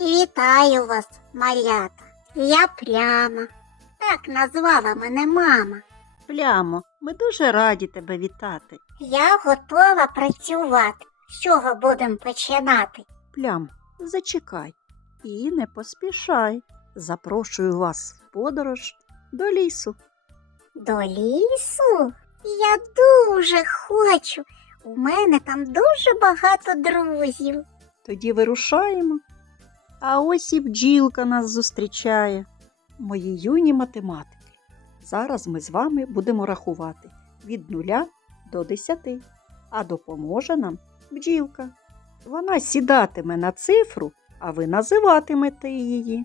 Вітаю вас, малята. Я прямо. Так назвала мене мама. Плямо, ми дуже раді тебе вітати. Я готова працювати. З чого будемо починати? Плям, зачекай і не поспішай. Запрошую вас в подорож до лісу. До лісу? Я дуже хочу. У мене там дуже багато друзів. Тоді вирушаємо. А ось і бджілка нас зустрічає. Мої юні математики. Зараз ми з вами будемо рахувати від нуля до десяти, а допоможе нам бджілка. Вона сідатиме на цифру, а ви називатимете її.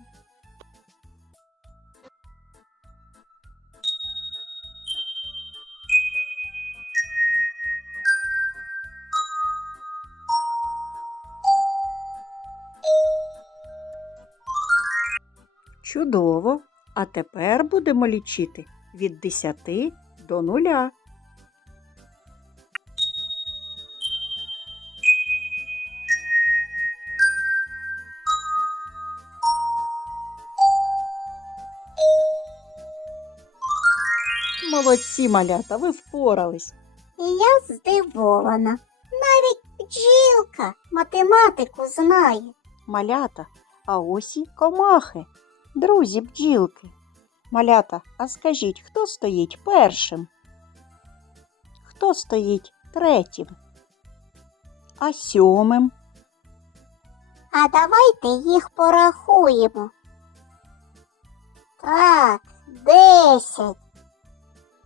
Чудово! А тепер будемо лічити від 10 до нуля. Молодці, малята, ви впорались. Я здивована. Навіть бджілка математику знає. Малята, а ось і комахи, друзі бджілки. Малята, а скажіть, хто стоїть першим? Хто стоїть третім? А сьомим? А давайте їх порахуємо. Так, десять.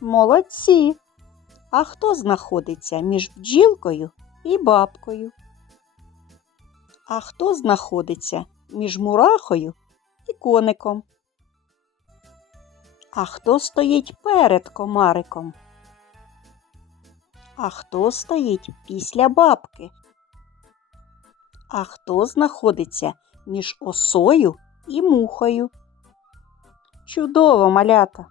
Молодці. А хто знаходиться між бджілкою і бабкою? А хто знаходиться між мурахою і коником? А хто стоїть перед комариком? А хто стоїть після бабки? А хто знаходиться між осою і мухою? Чудово, малята!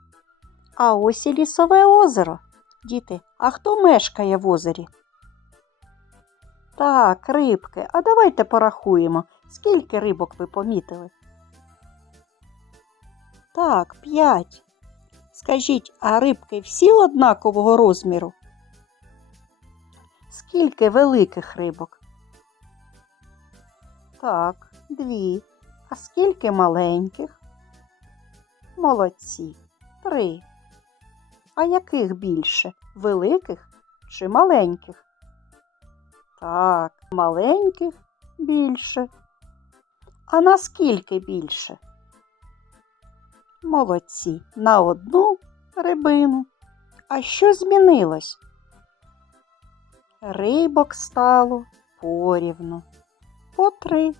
А ось і лісове озеро. Діти, а хто мешкає в озері? Так, рибки. А давайте порахуємо, скільки рибок ви помітили? Так, п'ять. Скажіть, а рибки всі однакового розміру? Скільки великих рибок? Так, дві. А скільки маленьких? Молодці. Три. А яких більше? Великих чи маленьких? Так, маленьких більше. А наскільки більше? Молодці, на одну рибину. А що змінилось? Рибок стало порівну. По три.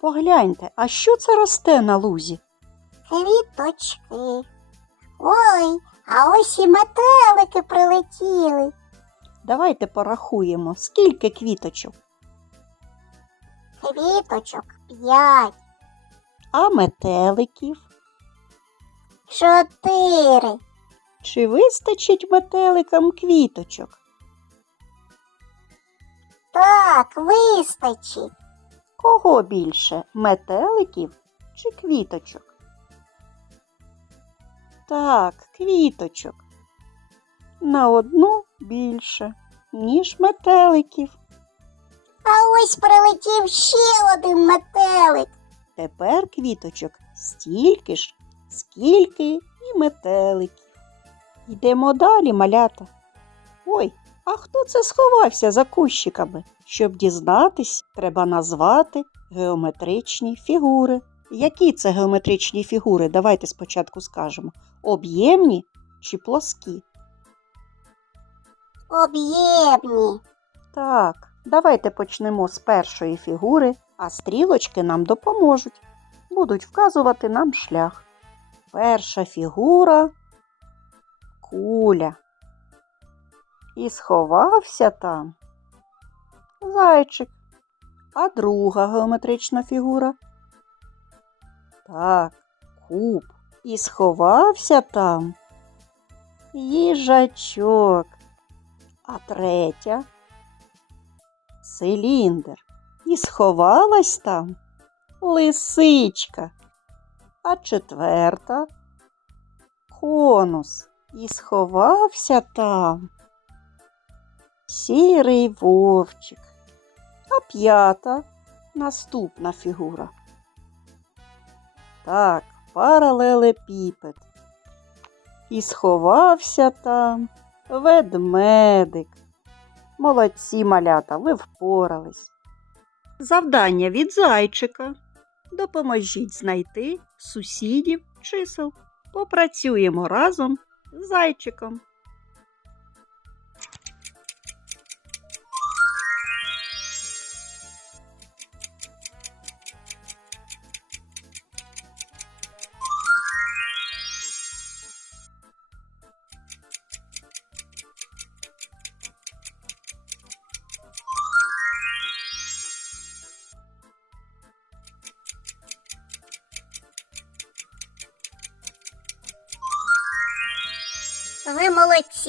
Погляньте, а що це росте на лузі? Квіточки. Ой, а ось і метелики прилетіли. Давайте порахуємо, скільки квіточок, Квіточок п'ять, а метеликів. Чотири, Чи вистачить метеликам квіточок? так, вистачить. Кого більше метеликів чи квіточок? Так, квіточок. На одну більше, ніж метеликів. А ось прилетів ще один метелик. Тепер квіточок стільки ж, скільки і метеликів. Йдемо далі, малята. Ой, а хто це сховався за кущиками? Щоб дізнатись, треба назвати геометричні фігури. Які це геометричні фігури? Давайте спочатку скажемо. Об'ємні чи плоскі? Об'ємні. Так, давайте почнемо з першої фігури, а стрілочки нам допоможуть. Будуть вказувати нам шлях. Перша фігура куля. І сховався там зайчик. А друга геометрична фігура. Так, куб. І сховався там їжачок. А третя циліндр. І сховалась там лисичка. А четверта конус. І сховався там. Сірий вовчик. А п'ята наступна фігура. Так, паралелепіпед. І сховався там ведмедик. Молодці малята, ви впорались. Завдання від зайчика. Допоможіть знайти сусідів чисел. Попрацюємо разом з зайчиком.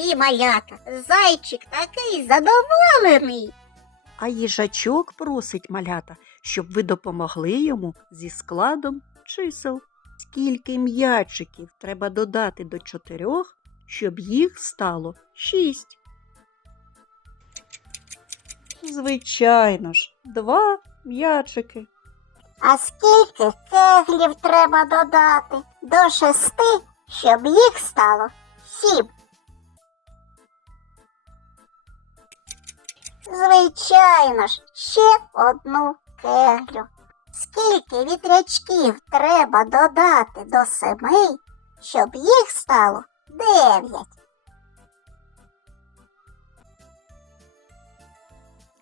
Молодці, малята. Зайчик такий задоволений. А їжачок просить малята, щоб ви допомогли йому зі складом чисел. Скільки м'ячиків треба додати до чотирьох, щоб їх стало шість? Звичайно ж, два м'ячики. А скільки кеглів треба додати до шести, щоб їх стало сім? Звичайно ж, ще одну кеглю. Скільки вітрячків треба додати до семи, щоб їх стало дев'ять?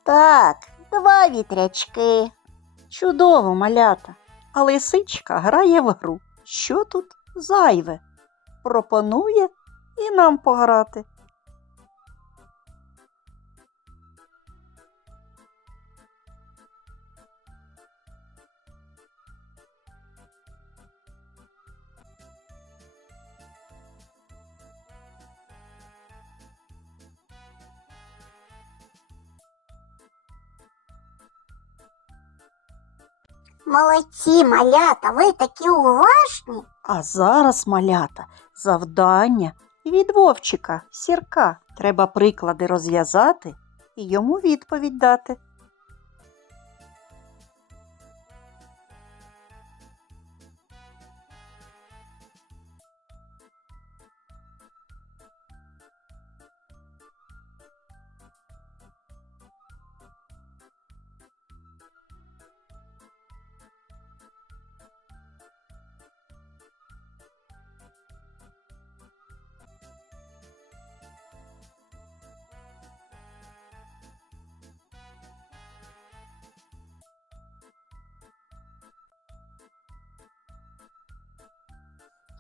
Так, два вітрячки. Чудово, малята. А лисичка грає в гру. Що тут зайве? Пропонує і нам пограти. Молодці, малята, ви такі уважні. А зараз, малята, завдання від вовчика, сірка. Треба приклади розв'язати і йому відповідь дати.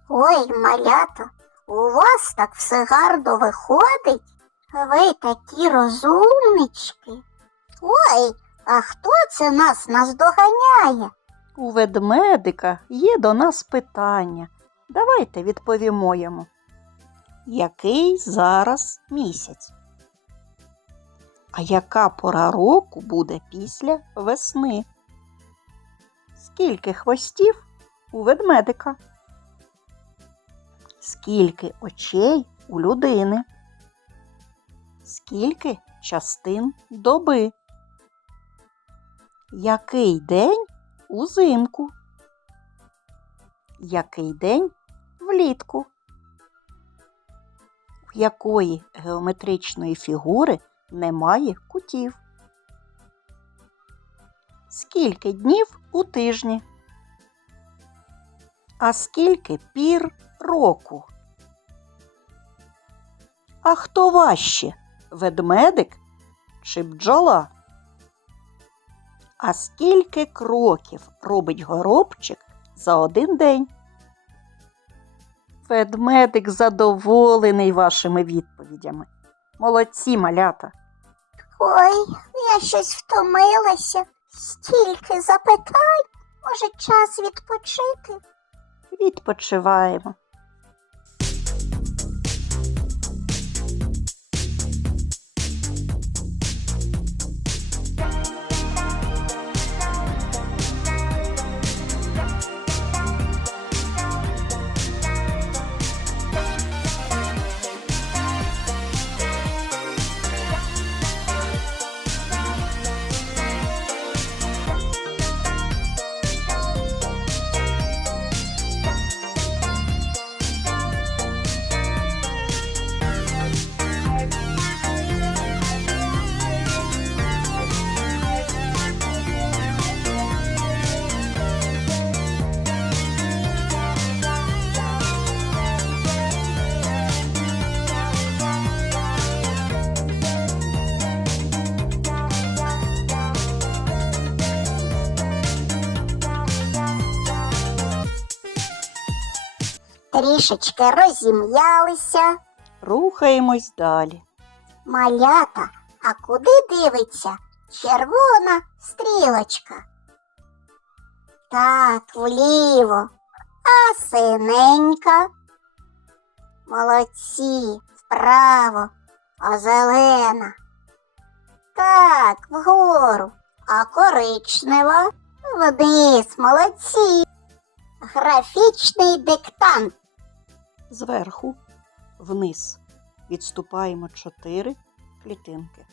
Ой, малята, у вас так все гарно виходить. Ви такі розумнички. Ой, а хто це нас наздоганяє? У ведмедика є до нас питання. Давайте відповімо йому. Який зараз місяць? А яка пора року буде після весни? Скільки хвостів у ведмедика? Скільки очей у людини? Скільки частин доби? Який день узимку? Який день влітку? В якої геометричної фігури немає кутів? Скільки днів у тижні? А скільки пір року? А хто важче? Ведмедик чи бджола? А скільки кроків робить горобчик за один день? Ведмедик задоволений вашими відповідями. Молодці малята. Ой, я щось втомилася. Стільки запитань. Може, час відпочити? Відпочиваємо. Трішечки розім'ялися. Рухаємось далі. Малята, а куди дивиться червона стрілочка? Так, вліво, а синенька. Молодці, вправо, а зелена. Так, вгору, а коричнева вниз, молодці. Графічний диктант. Зверху вниз відступаємо 4 клітинки.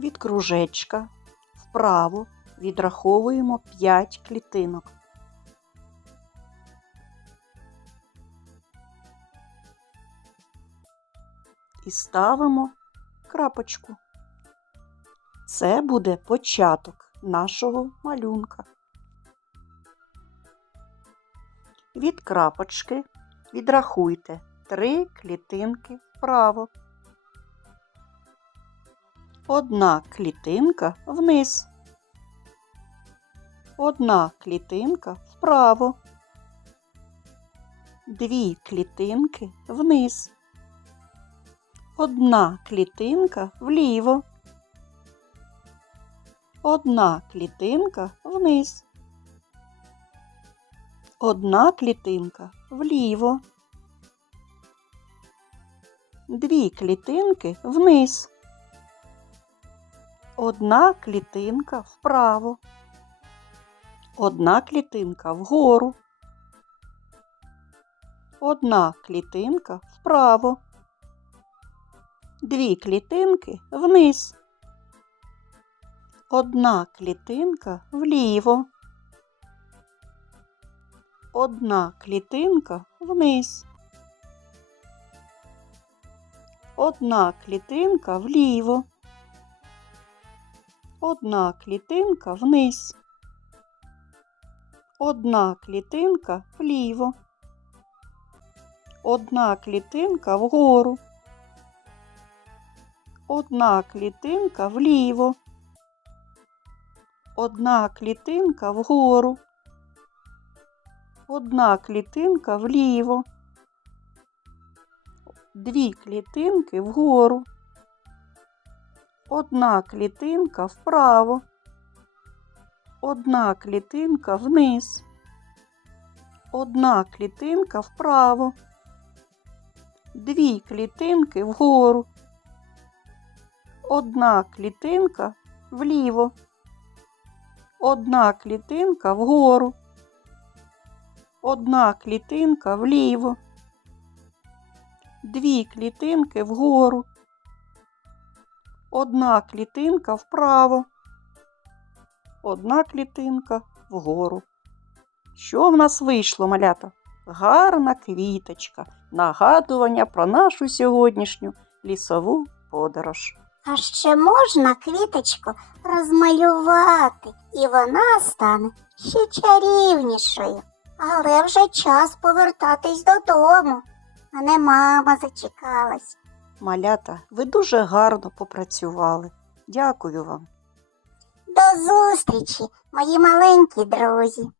Від кружечка вправо відраховуємо 5 клітинок. І ставимо крапочку. Це буде початок нашого малюнка. Від крапочки відрахуйте три клітинки вправо. Одна клітинка вниз. Одна клітинка вправо. Дві клітинки вниз. Одна клітинка вліво. Одна клітинка вниз. Одна клітинка вліво. Дві клітинки вниз. Одна клітинка вправо. Одна клітинка вгору. Одна клітинка вправо. Дві клітинки вниз. Одна клітинка вліво. Одна клітинка вниз. Одна клітинка вліво. Одна клітинка вниз. Одна клітинка вліво. Одна клітинка вгору. Одна клітинка вліво. Одна клітинка вгору. Одна клітинка вліво. Дві клітинки вгору. Одна клітинка вправо. Одна клітинка вниз. Одна клітинка вправо. Дві клітинки вгору. Одна клітинка вліво. Одна клітинка вгору. Одна клітинка вліво. Дві клітинки вгору. Одна клітинка вправо. Одна клітинка вгору. Що в нас вийшло, малята? Гарна квіточка. Нагадування про нашу сьогоднішню лісову подорож. А ще можна квіточку розмалювати, і вона стане ще чарівнішою. Але вже час повертатись додому. Мене мама зачекалась. Малята, ви дуже гарно попрацювали. Дякую вам. До зустрічі, мої маленькі друзі.